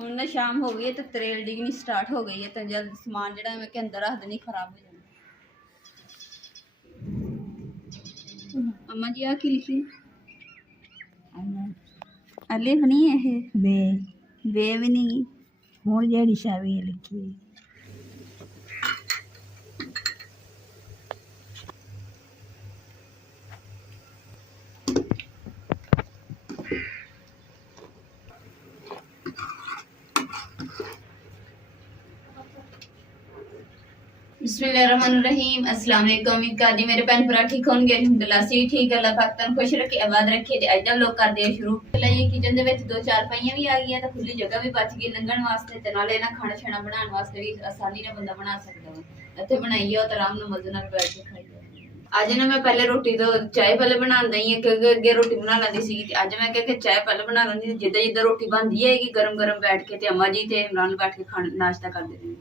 ਹੁਣ ਨਾ शाम हो गई है तो तरेल डिगनी स्टार्ट हो गई है तो जल्द समान जो मैं के अंदर रख देनी खराब हो जाए। अम्मा जी आ की लिखी अलिफ नहीं है बे बे भी नहीं हूँ जी शावी लिखी बिस्मिल्लाहिर्रहमानिर्रहीम अस्सलाम वालेकुम। उम्मीद करदी मेरे भैन भरा ठीक होंगे। अल्हम्दुलिल्लाह सी ठीक अल्लाह पाक तन खुश रखे आबाद रखे ते अज दा लोग करदे आ शुरू। पहले ये किचन दे विच दो चार पाइयां भी आ गई ते खुली जगह भी बच गई लंघण वास्ते ते नाले ना खाना छाना बनाने वास्ते भी आसानी नाल बंदा बना सकदा वा। इत्थे बनाइए ते आराम नाल मजे नाल बैठ के खाइए। अज ना मैं पहले रोटी तो चाय पहले बना दई है क्योंकि अगे रोटी बना लैंदी सी ते अज मैं कहा कि चाय पहले बना लैंदी जिद्दां जिद्दां रोटी बनदी है गरम गरम बैठ के ते अम्मा जी ते इमरान बैठ के खाना नाश्ता करदे रहे।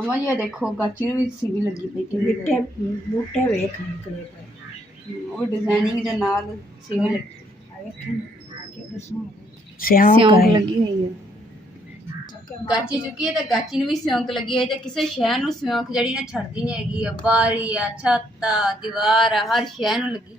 अम्मा जी देखो गाची भी सीवी लगी पई बूटे बूटे वेख निकले पे वो डिजाइनिंग दे नाल सीवी लगी आगे दसो सिਉਂਕ लगी हुई है गाची चुकी है तो गाची ਨੂੰ भी ਸਿਉਂਕ लगी है ਤੇ ਕਿਸੇ ਸ਼ੈ ਨੂੰ ਸਿਉਂਕ ਜਿਹੜੀ ਨਾ ਛੱਡਦੀ ਨਹੀਂ ਹੈਗੀ ਆ ਬਾਰੀ ਆ ਛੱਤ ਆ ਦੀਵਾਰ ਆ ਹਰ ਸ਼ੈ ਨੂੰ ਲੱਗੀ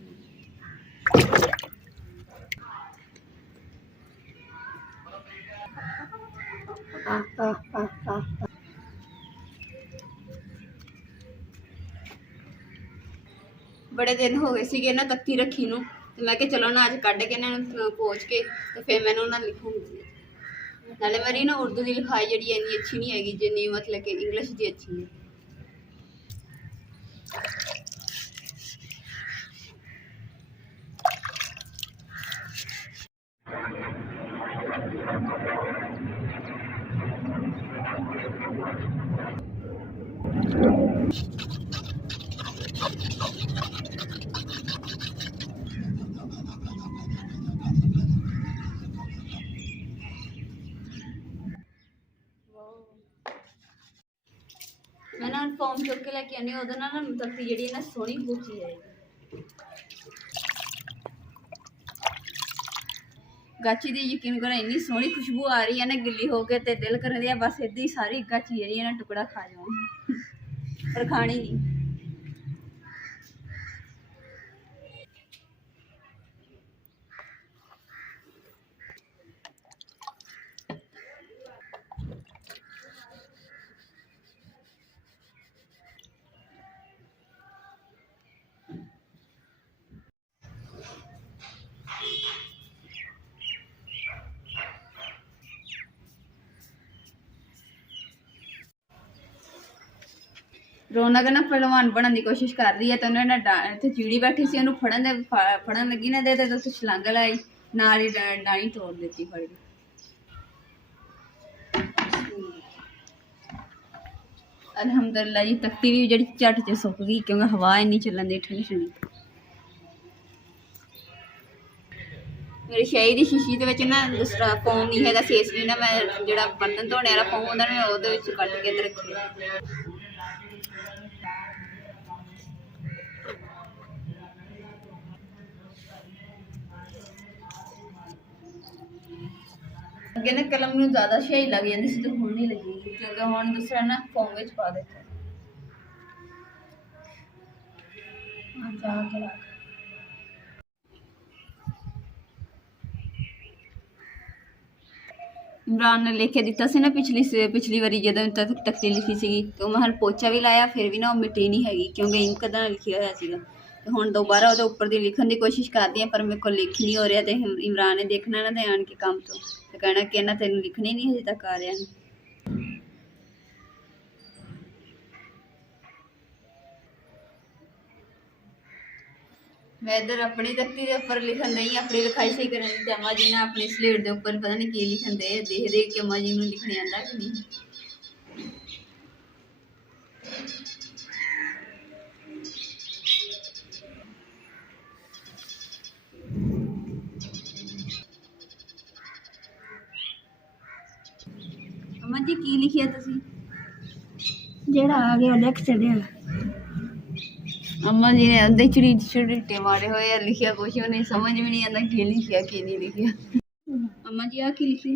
बड़े दिन हो गए सीगे ना तत्ती रखी नूं ते मैं कि चलो ना अज कढ़ के इन्हां नूं पोंछ के ते फिर मैं ना लिखूंगी नाले मेरी ना उर्दू की लिखाई जी इन्नी अच्छी नहीं हैगी जिन्नी मतलब कि इंग्लिश की अच्छी है। मैं ना फॉर्म चुक के लेके आनी ओदे नाल ना तत्ती जेहड़ी है ना सोहनी पोची जाएगी। गाची दी यकीन करो इन्नी सोहनी खुशबू आ रही है ना गिल्ली होके ते दिल कर दिया बस इदां ही सारी गाची जेहड़ी है ना टुकड़ा खा जाऊं पर खानी नहीं। रौनक ना पहलवान बनने की कोशिश कर रही है तो उन्होंने इतने चीड़ी बैठी सी उन्होंने फड़न लगी ना दे तो छलांग लाई नाल ही डाणी तोड़ दी फड़ के। अलहमदुलिल्लाह जी तख्ती भी जी झट च सुक गई क्योंकि हवा इन्नी चलन दी ठंडी ठंडी। मेरी शाही की शीशी के ना दूसरा फोम नहीं है सेसली ना मैं जो बर्तन धोने वाला फोम होता मैं वो कट के रखे। अगे ना कलम में ज़्यादा स्याही लग जाती सी तो हुण नहीं लगी क्योंकि हुण दूसरा ना फोम में पा देता। इमरान ने लिख के दिता सी ना पिछली वारी जो तख्ती लिखी सी तो मैं पोचा भी लाया फिर भी ना वो मिट्टी नहीं हैगी क्योंकि इंक दा लिखिया होया सीगा ਹੁਣ ਦੁਬਾਰਾ ਉਹਦੇ ਉੱਪਰ ਦੀ ਲਿਖਣ ਦੀ ਕੋਸ਼ਿਸ਼ ਕਰਦੀ ਹਾਂ, ਪਰ ਮੇਰੇ ਕੋਲ ਲਿਖ ਨਹੀਂ ਹੋ ਰਿਹਾ। ਤੇ ਇਮਰਾਨ ਨੇ ਦੇਖਣਾ ਨਾ ਤੇ ਆਣ ਕੇ ਕੰਮ ਤੋਂ ਤੇ ਕਹਿਣਾ ਕਿ ਇਹਨਾਂ ਤੈਨੂੰ ਲਿਖਣੀ ਨਹੀਂ ਹਜੇ ਤੱਕ ਆ ਰਿਹਾ। मैं इधर अपनी तख्ती के उपर लिखन दई, अपनी लिखाई सही करन दी। अम्मा जी ने अपनी स्लेट के उपर पता नहीं की लिखन दे, देख देख के अम्मा जी नूं लिखने आंदा कि नहीं। अम्मा जी की लिखिया तुसीं? ਜਿਹੜਾ ਆ ਗਿਆ ਲਿਖ ਛੱਡਿਆ। अम्मा जी ने अद्धे चुड़ीटे मारे हुए हैं, लिखिया कुछ भी नहीं, समझ भी नहीं आता की लिखिया की नहीं लिखिया। अम्मा जी आ की लिखी?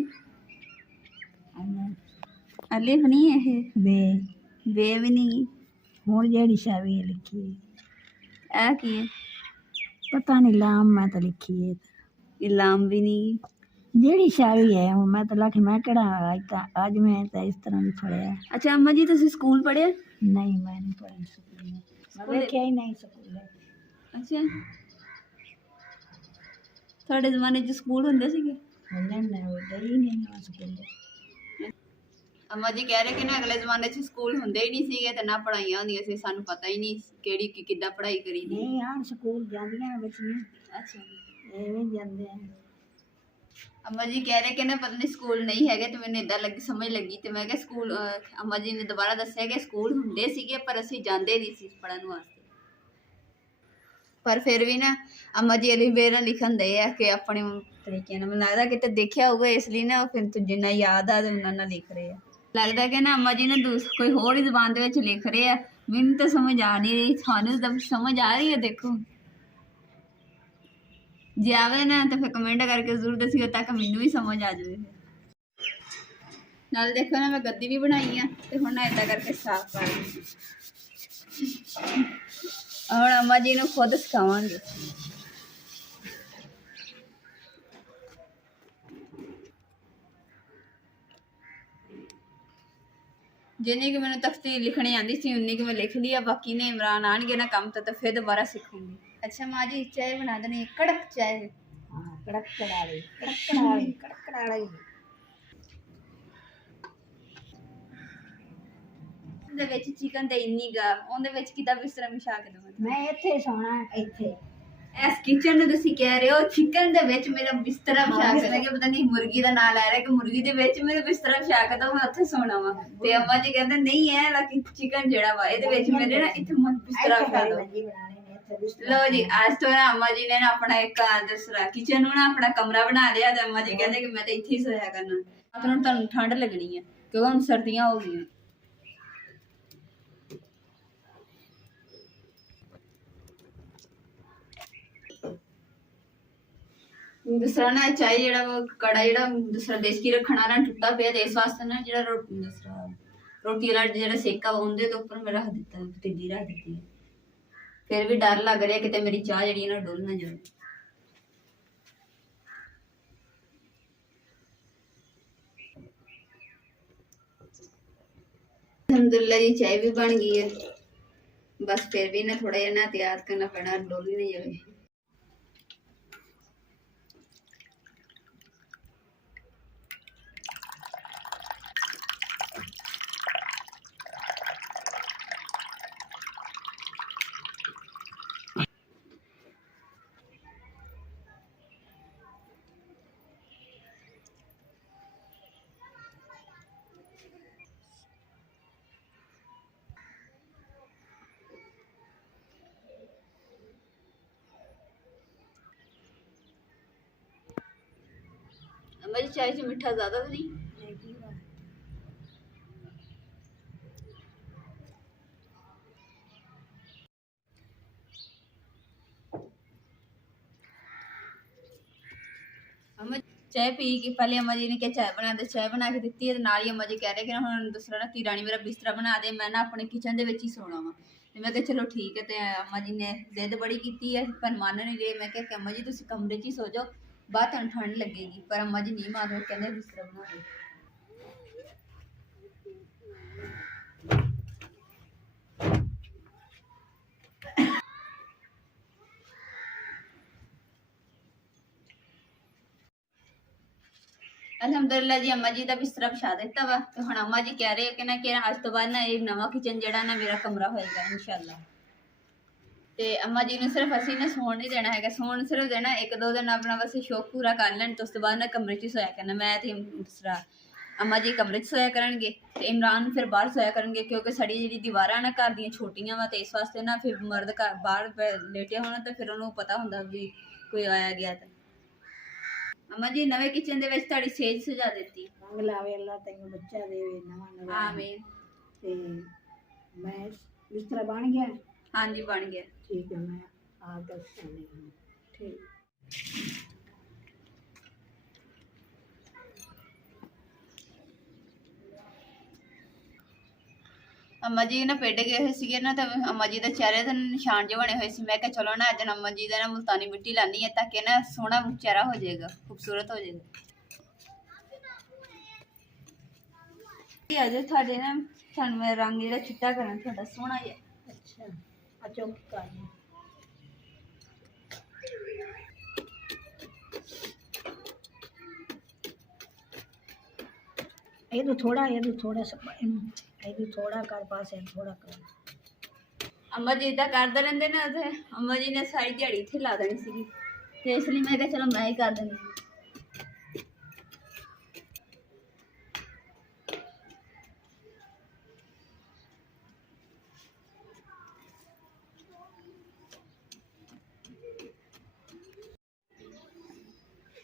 अलिफ नहीं है ये, बे भी नहीं। ਹੁਣ ਜਿਹੜੀ ਸ਼ਾਵੀ ਲਿਖੀ ए की है? ਪਤਾ ਨਹੀਂ ਲਾਮ ਮੈਂ ਤਾਂ ਲਿਖੀ ਹੈ। इलाम भी नहीं। ਜਿਹੜੀ ਸ਼ਾਵੀ ਹੈ ਹੁਣ ਮੈਂ ਤਾਂ ਲੱਖ ਮੈਂ ਕਿਹੜਾ ਅੱਜ ਮੈਂ ਤਾਂ ਇਸ ਤਰ੍ਹਾਂ ਦੀ ਪੜਿਆ। अच्छा अम्मा जी तुसीं स्कूल पढ़े? ਨਹੀਂ ਮੈਂ ਨਹੀਂ ਪੜ੍ਹੀ ਸਕੂਲ ਮੈਂ ਵੇਖਿਆ ਹੀ ਨਹੀਂ ਸਕੂਲ। अच्छा ਤੁਹਾਡੇ ਜ਼ਮਾਨੇ 'ਚ ਸਕੂਲ ਹੁੰਦੇ ਸੀਗੇ? ਹੁੰਦੇ ਨੇ ਉਹ ਗਈ ਨਹੀਂ ਮੈਂ ਸਕੂਲ। अम्मा जी कह रहे कि ना अगले जमाने 'ਚ ਸਕੂਲ ਹੁੰਦੇ ਹੀ ਨਹੀਂ ਸੀਗੇ ਤੇ ਨਾ ਪੜਾਈਆਂ ਹੁੰਦੀਆਂ ਸੀ, ਸਾਨੂੰ ਪਤਾ ਹੀ ਨਹੀਂ ਕਿਹੜੀ ਕਿੱਦਾਂ ਪੜਾਈ ਕਰੀ ਦੀ। ਨਹੀਂ ਆਹ ਸਕੂਲ ਜਾਂਦੀਆਂ ਬੱਚੀਆਂ अच्छा ਐਵੇਂ ਜਾਂਦੇ ਆ। अम्मा जी कह रहे कि ना पता नहीं स्कूल नहीं है तो मैंने इदा लगी समझ लगी तो मैं क्या स्कूल अम्मा जी ने दोबारा दसिया कि स्कूल होंगे सीगे पर असीं जांदे नहीं सी पढ़न वास्ते। पर फिर भी ना अम्मा जी अली बेरा लिखन दे है कि अपने तरीके नाल, मैनूं लगदा कि देखिया होगा इसलिए ना फिर तो जिन्ना याद आ उन्ना ना लिख रहे हैं। लगता कि ना अम्मा जी ने कोई होर ही जबान दे विच लिख रहे हैं, मैनूं तो समझ आ नहीं रही, थानूं तो समझ आ रही है। देखो जे आवे ना तो फिर कमेंट करके जरूर दसियो ताकि मैनूं भी समझ आ जाए। नाल देखो ना मैं गद्दी भी बनाई है तो हुण ना इदां करके साफ कर हुण अम्मा जी नूं खुद सिखावांगे। जिन्नी कि मैंने तख्ती लिखनी आती थी उन्नी कि मैं लिख लिया, बाकी ने इमरान आएंगे ना काम तो फिर दोबारा सीखूंगी। अच्छा माँ जी चाय बना देनी कड़क चाय। हाँ कड़क कड़ाड़ी कड़क कड़ाड़ी कड़क कड़ाड़ी। ਉਹਦੇ ਵਿੱਚ ਚਿਕਨ ਤੇ ਇੰਨੀ ਗਾ ਉਹਦੇ ਵਿੱਚ ਕਿਦਾਂ ਬਿਸਤਰਾ ਵਿਛਾ ਕੇ ਦਵਾਂ ਮੈਂ ਇੱਥੇ ਸੌਣਾ ਇੱਥੇ ਇਸ ਕਿਚਨ ਨੂੰ ਤੁਸੀਂ ਕਹਿ ਰਹੇ ਹੋ ਚਿਕਨ ਦੇ ਵਿੱਚ ਮੇਰਾ ਬਿਸਤਰਾ ਵਿਛਾ ਕੇ ਦਵਾਂਗੇ। ਪਤਾ ਨਹੀਂ ਮੁਰਗੀ ਦਾ ਨਾਂ ਲੈ ਰਿਹਾ ਕਿ ਮੁਰਗੀ ਦੇ ਵਿੱਚ ਮੇਰਾ ਬਿਸਤਰਾ ਵਿਛਾ ਕੇ ਦਵਾਂ ਮੈਂ ਉੱਥੇ ਸੌਣਾ ਵਾ। ਤੇ ਅੰਮਾ ਜੀ ਕਹਿੰਦੇ ਨਹੀਂ ਹੈ ਲਾਕੀ ਚਿਕਨ ਜਿਹੜਾ ਵਾ ਇਹਦੇ ਵਿੱਚ ਮੇਰੇ ਨਾ ਇੱਥੇ ਬਿਸਤਰਾ ਵਿਛਾ ਦਿਓ। लो जी आज तो ना अम्मा जी ने ना अपना एक दूसरा किचन ना अपना कमरा बना लिया तो अम्मा जी कहते कि मैं तो इत्थे ही सोया करना। अपना तुहानू ठंड लगनी है क्योंकि हुण सर्दियां हो गई। दूसरा ना चाय जेड़ा वो कड़ा जेड़ा दूसरा देसी रखण वाला टुटा पिया ते इस वास्ते ना जेड़ा दूसरा रोटी वाला जेड़ा सेका उंदे तो ऊपर मैं रख दिता पतीली रख दी है। फिर भी डर लग रहा कि मेरी चाह जी ना डुल ना जाए। अलहमदुलिल्लाह जी चाय भी बन गई है, बस फिर भी ना थोड़ा ना एहतियात करना पैना डुल ही नहीं जाए। मेरी चाय से मीठा ज्यादा तो नहीं? अम्मा चाय पी के पहले अम्मा जी ने क्या चाय बना दे, चाय बना के दी है नाल ही अम्मा जी कह रहे कि हुण दूसरा ना ती रानी मेरा बिस्तरा बना दे, मैं ना अपने किचन दे विच ही सोना वा। ते मैं कहा चलो ठीक है। तो अम्मा जी ने जिद बड़ी की है पर मान नहीं रहे। मैं क्या अम्मा जी तुसीं कमरे च ही सो जाओ, बाहर तुहानूं ठंड लगेगी, पर अम्मा जी नहीं मान रहे, कहंदे बिस्तरा बना दो। ਅਲਹਮਦੁਲਿਲਾ ਜੀ ਅੰਮਾ ਜੀ ਦਾ ਬਿਸਤਰਾ ਵਿਛਾ ਦਿੱਤਾ ਵਾ ਤੇ ਹੁਣ ਅੰਮਾ ਜੀ ਕਹਿ ਰਹੇ ਕਿ ਨਾ ਕਿ ਅੱਜ ਤੋਂ ਬਾਅਦ ਨਾ ਇਹ ਨਵਾਂ ਕਿਚਨ ਜਿਹੜਾ ਨਾ ਮੇਰਾ ਕਮਰਾ ਹੋਏਗਾ ਇਨਸ਼ਾਅੱਲਾ। ਤੇ ਅੰਮਾ ਜੀ ਨੂੰ ਸਿਰਫ ਅਸੀਂ ਨਾ ਸੌਣ ਨਹੀਂ ਦੇਣਾ ਹੈਗਾ, ਸੌਣ ਸਿਰਫ ਦੇਣਾ 1-2 ਦਿਨ ਆਪਣਾ ਬਸ ਸ਼ੌਕ ਪੂਰਾ ਕਰ ਲੈਣ ਤੇ ਉਸ ਤੋਂ ਬਾਅਦ ਨਾ ਕਮਰੇ 'ਚ ਹੀ ਸੋਇਆ ਕਰਨਾ। ਮੈਂ ਤੇ ਦੂਸਰਾ ਅੰਮਾ ਜੀ ਕਮਰੇ 'ਚ ਸੋਇਆ ਕਰਨਗੇ ਤੇ ਇਮਰਾਨ ਫਿਰ ਬਾਹਰ ਸੋਇਆ ਕਰਨਗੇ, ਕਿਉਂਕਿ ਸਾਡੀ ਜਿਹੜੀ ਦੀਵਾਰਾਂ ਨਾ ਘਰ ਦੀਆਂ ਛੋਟੀਆਂ ਵਾ ਤੇ ਇਸ ਵਾਸਤੇ ਨਾ ਫਿਰ ਮਰਦ ਘਰ ਬਾਹਰ ਲੇਟੇ ਹੋਣ ਤੇ ਫਿਰ ਉਹਨੂੰ ਪਤਾ ਹੁੰਦਾ ਵੀ ਕੋਈ ਆਇਆ ਗਿਆ। ਤਾਂ ਅੰਮਾ ਜੀ ਨਵੇਂ ਕਿਚਨ ਦੇ ਵਿੱਚ ਤੁਹਾਡੀ ਸੇਜ ਸਜਾ ਦਿੱਤੀ। ਮੰਗ ਲਾਵੇ ਅੱਲਾ ਤੈਨੂੰ ਬੱਚਾ ਦੇਵੇ ਨਵਾਂ ਨਵਾਂ। ਆਮੀਨ। ਤੇ ਮੈਂ ਬਿਸਤਰਾ ਬਣ ਗਿਆ। ਹਾਂਜੀ ਬਣ ਗਿਆ। ਠੀਕ ਹੈ, ਮੈਂ ਆ ਕੇ ਸੁਣਨੀ। ਠੀਕ। ਅੰਮਾ ਜੀ ਨਾ ਪਿੰਡ ਗਏ ਹੋਏ ਸੀਗੇ ਨਾ ਤਾਂ ਅੰਮਾ ਜੀ ਦੇ ਚਿਹਰੇ ਤੇ ਨਿਸ਼ਾਨ ਜਿਹੇ ਬਣੇ ਹੋਏ ਸੀ। ਮੈਂ ਕਿਹਾ ਚਲੋ ਨਾ ਅੱਜ ਅੰਮਾ ਜੀ ਦਾ ਨਾ ਮੁਲਤਾਨੀ ਮਿੱਟੀ ਲਾਨੀ ਹੈ ਤਾਂ ਕਿ ਨਾ ਸੋਹਣਾ ਚਿਹਰਾ ਹੋ ਜਾਏਗਾ, ਖੂਬਸੂਰਤ ਹੋ ਜਾਏਗਾ। ਅੱਜ ਤੁਹਾਡੇ ਨਾ ਤੁਹਾਨੂੰ ਮੈਂ ਰੰਗ ਜਿਹੜਾ ਚਿੱਟਾ ਕਰਾਂ ਤੁਹਾਡਾ ਸੋਹਣਾ ਜਿਹਾ। ਅੱਛਾ, ਆ ਚੌਕ ਕਰ ਲਈ। ਇਹ ਥੋੜਾ ਸਭ ਇਹ ਥੋੜਾ ਕਰ ਪਾਸੇ ਥੋੜਾ ਕਰ। ਅੰਮਾ ਜੀ ਇਦਾਂ ਕਰਦੇ ਰਹਿੰਦੇ ਨੇ ਤੇ ਅੰਮਾ ਜੀ ਨੇ ਸਾਰੀ ਦਿਹਾੜੀ ਇੱਥੇ ਲਾ ਦੇਣੀ ਸੀਗੀ ਤੇ ਇਸ ਲਈ ਮੈਂ ਕਿਹਾ ਚਲੋ ਮੈਂ ਹੀ ਕਰ ਦਿੰਦੀ।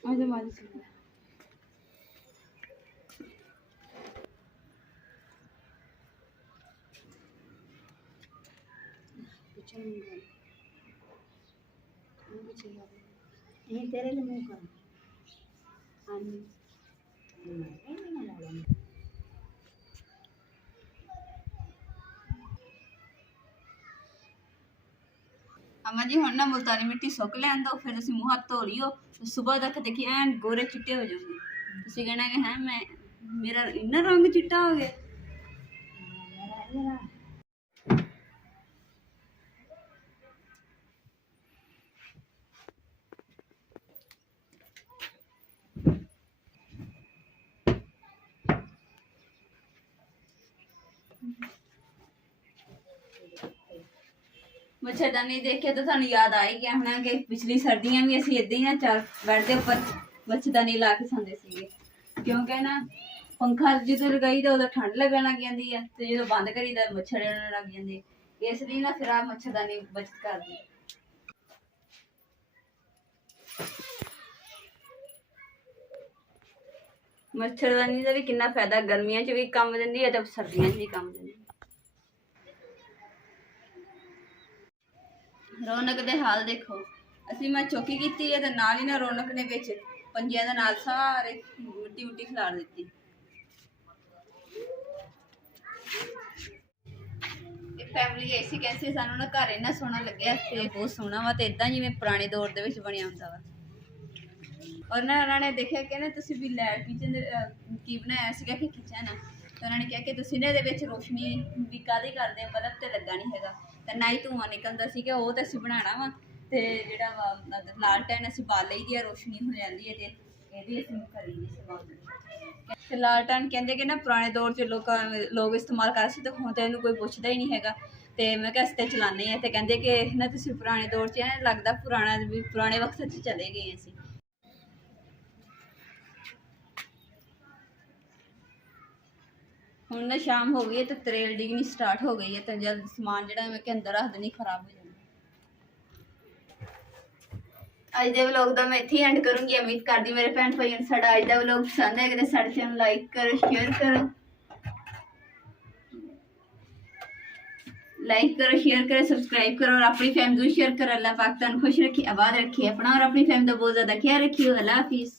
ਉਹਦੇ ਮਾਲੀ ਸੀ ये तेरे लिए मुंह कर। हाँ जी। अम्मा जी हुण ना मुल्तानी मिट्टी सुक लैन दो, फिर तुसीं मूँह हत्थ धो लियो, सुबह तक देखी ऐन गोरे चिट्टे हो जाओगे। तुसीं कहना कि हैं मैं मेरा इन्ना रंग चिट्टा हो गया। मच्छरदानी देख के तो थानू याद आ ही गया होना कि पिछली सर्दियां भी असीं इदां ही ना चार बैड के उपर मच्छरदानी ला के सोंदे सीगे, क्योंकि ना पंखा जो लगाई तो उदों ठंड लगन लग जाती है तो जो बंद करी तो मच्छर लग जाते, इसलिए ना फिर आप मच्छरदानी बचत कर दी। मच्छरदानी का भी कितना फायदा, गर्मियों च भी काम दिंदी है तो सर्दियों च भी काम दिंदी है। रौनक दे हाल देखो, असी मैं चौकी की है तो नाल ही ना रौनक ने विच पंजियां दे नाल सारे मिट्टी मुट्टी खिलार दी। फैमिली ऐसी कैसे सानू ना घर इन्ना सोहना लग्या ते बहुत सोहना वा ते इदां जिवें पुराने दौर दे विच बनिया हुंदा वा। और ना उन्होंने देखा कि ना तुसीं भी लैट किचन की बनाया सीगा कि किचन है तो उन्होंने कहा कि तुसीं ना इहदे विच रोशनी भी काहदी करदे हो, बल्ब ते लग्गा नहीं हैगा ते ना ही धुआं निकलदा सीगा, ओह ते असीं बनाना वा ते जिहड़ा वा लालटैन असीं बाल लई दी है, रोशनी हो जांदी है ते इहदी असीं करी दी सी। ते लालटैन कहंदे कि ना पुराने दौर च लोग इस्तेमाल कर सी ते हुण ते इहनूं कोई पुछदा ही नहीं हैगा ते मैं किहा असीं ते चलाने आ ते कहंदे कि ना तुसीं पुराने दौर च ऐ लगदा पुराने वक्त च चले गए असीं। हुण ना शाम हो गई है तो तरेल डिगनी स्टार्ट हो गई है तो जल्द समान जिहड़ा मैं के अंदर रख देनी खराब हो जाए। अज दे व्लॉग दा मैं इत्थे ही एंड करूंगी। उम्मीद करदी मेरे भैन भाइयों नूं साडा अज दा व्लॉग पसंद है ते साडे चैनल लाइक करो, शेयर करो, सब्सक्राइब करो और अपनी फैमिली को शेयर करो। अल्लाह पाक तुहानूं खुश रखे, आबाद रखे, अपना और अपनी फैमिली का बहुत ज़्यादा ख्याल रखियो। अल्लाह हाफिज़।